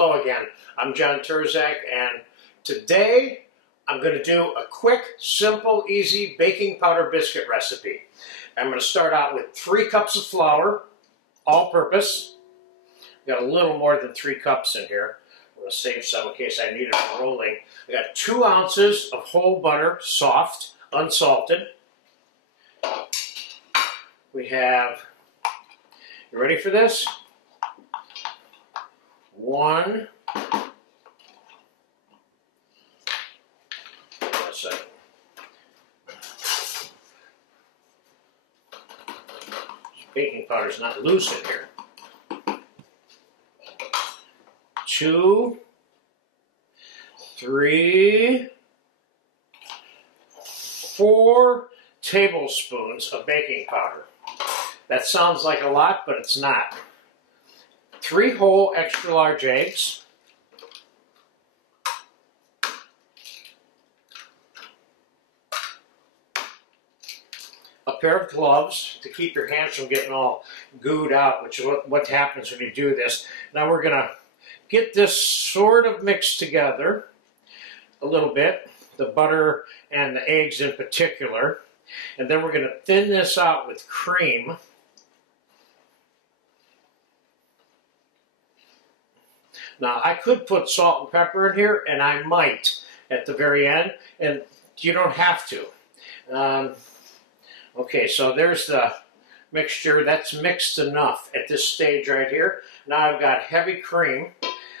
Hello again, I'm John Turzak, and today I'm going to do a quick, simple, easy baking powder biscuit recipe. I'm going to start out with 3 cups of flour, all-purpose. Got a little more than 3 cups in here. I'm going to save some in case I need it for rolling. I got 2 ounces of whole butter, soft, unsalted. We have, you ready for this? 1, baking powder is not loose in here. 2, 3, 4 tablespoons of baking powder. That sounds like a lot, but it's not. 3 whole extra large eggs. A pair of gloves to keep your hands from getting all gooed out, which is what happens when you do this. Now we're going to get this sort of mixed together a little bit, the butter and the eggs in particular. And then we're going to thin this out with cream. Now, I could put salt and pepper in here, and I might at the very end, and you don't have to. Okay, so there's the mixture. That's mixed enough at this stage right here. Now I've got heavy cream.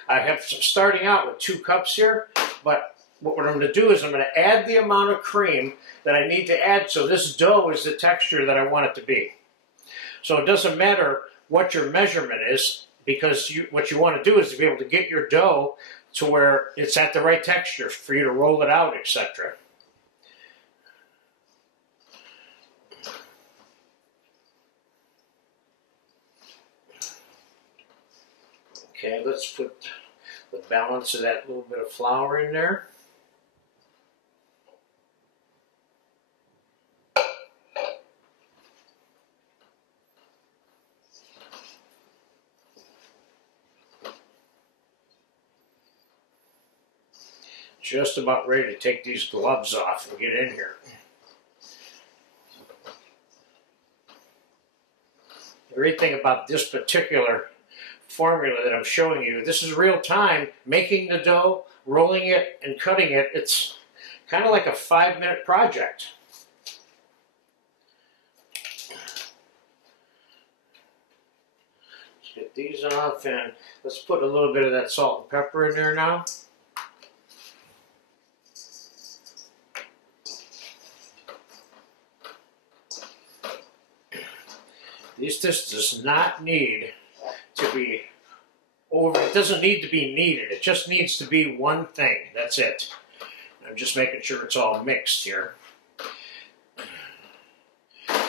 I have some starting out with 2 cups here, but what I'm going to do is I'm going to add the amount of cream that I need to add so this dough is the texture that I want it to be. So it doesn't matter what your measurement is, because what you want to do is to be able to get your dough to where it's at the right texture for you to roll it out, etc. Okay, let's put the balance of that little bit of flour in there. Just about ready to take these gloves off and get in here. The great thing about this particular formula that I'm showing you, this is real time, making the dough, rolling it, and cutting it. It's kind of like a 5-minute project. Let's get these off, and let's put a little bit of that salt and pepper in there now. This does not need to be over, it doesn't need to be kneaded, it just needs to be one thing, that's it. I'm just making sure it's all mixed here.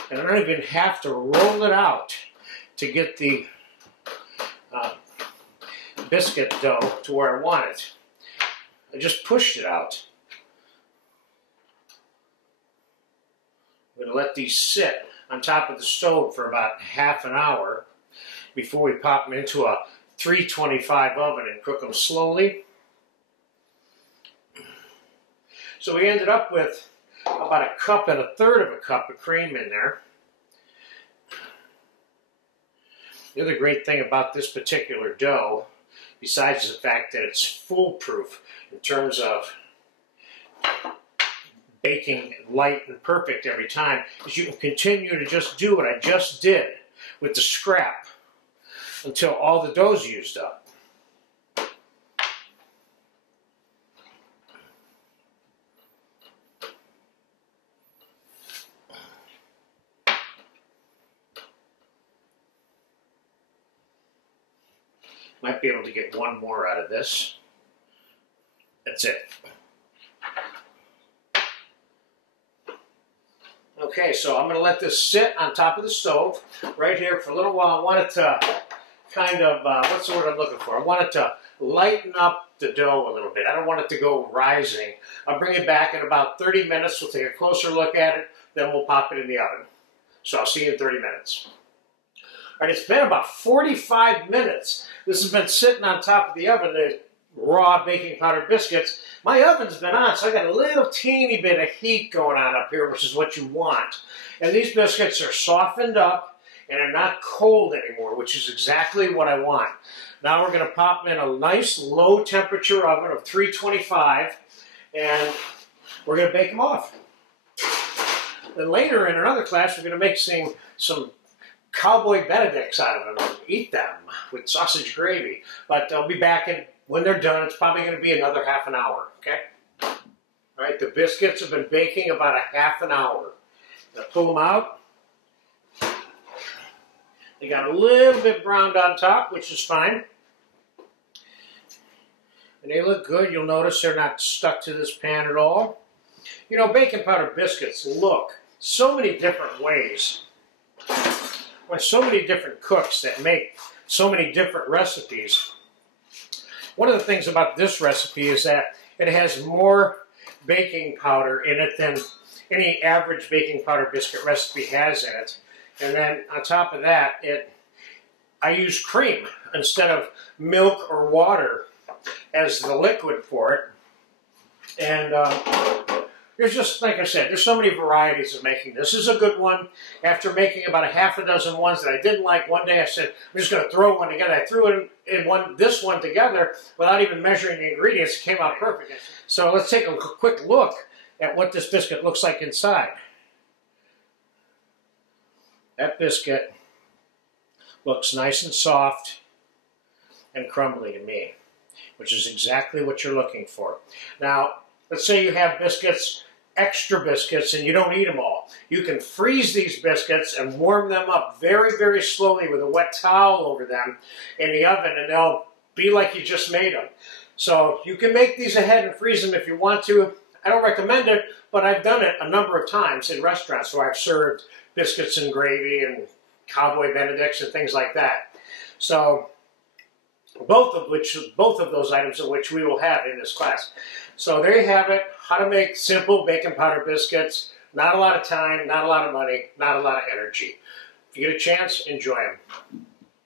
And I don't even have to roll it out to get the biscuit dough to where I want it. I just pushed it out. I'm going to let these sit on top of the stove for about ½ an hour before we pop them into a 325 oven and cook them slowly. So we ended up with about 1 1/3 cup of cream in there. The other great thing about this particular dough, besides the fact that it's foolproof in terms of baking light and perfect every time, is you can continue to just do what I just did with the scrap until all the dough's used up. Might be able to get 1 more out of this. That's it. Okay, so I'm going to let this sit on top of the stove right here for a little while. I want it to kind of, what's the word I'm looking for? I want it to lighten up the dough a little bit. I don't want it to go rising. I'll bring it back in about 30 minutes. We'll take a closer look at it, then we'll pop it in the oven. So I'll see you in 30 minutes. All right, it's been about 45 minutes. This has been sitting on top of the oven, the raw baking powder biscuits. My oven's been on, so I got a little teeny bit of heat going on up here, which is what you want. And these biscuits are softened up and are not cold anymore, which is exactly what I want. Now we're going to pop them in a nice low temperature oven of 325, and we're going to bake them off. Then later in another class, we're going to make some cowboy Benedicts out of them and eat them with sausage gravy. But I'll be back when they're done. It's probably going to be another half an hour, okay? All right, the biscuits have been baking about a half an hour. Now pull them out. They got a little bit browned on top, which is fine. And they look good. You'll notice they're not stuck to this pan at all. You know, baking powder biscuits look so many different ways. With so many different cooks that make so many different recipes. One of the things about this recipe is that it has more baking powder in it than any average baking powder biscuit recipe has in it. And then on top of that, I use cream instead of milk or water as the liquid for it. And there's just, like I said, there's so many varieties of making this. This is a good one. After making about a half a dozen ones that I didn't like, one day I said, I'm just going to throw one together. I threw it in this one together without even measuring the ingredients. It came out perfect. So let's take a quick look at what this biscuit looks like inside. That biscuit looks nice and soft and crumbly to me, which is exactly what you're looking for. Now, let's say you have biscuits, extra biscuits, and you don't eat them all. You can freeze these biscuits and warm them up very, very slowly with a wet towel over them in the oven, and they'll be like you just made them. So you can make these ahead and freeze them if you want to. I don't recommend it, but I've done it a number of times in restaurants where I've served biscuits and gravy and cowboy Benedicts and things like that. So both of those items of which we will have in this class. So there you have it, how to make simple baking powder biscuits. Not a lot of time, not a lot of money, not a lot of energy. If you get a chance, enjoy them.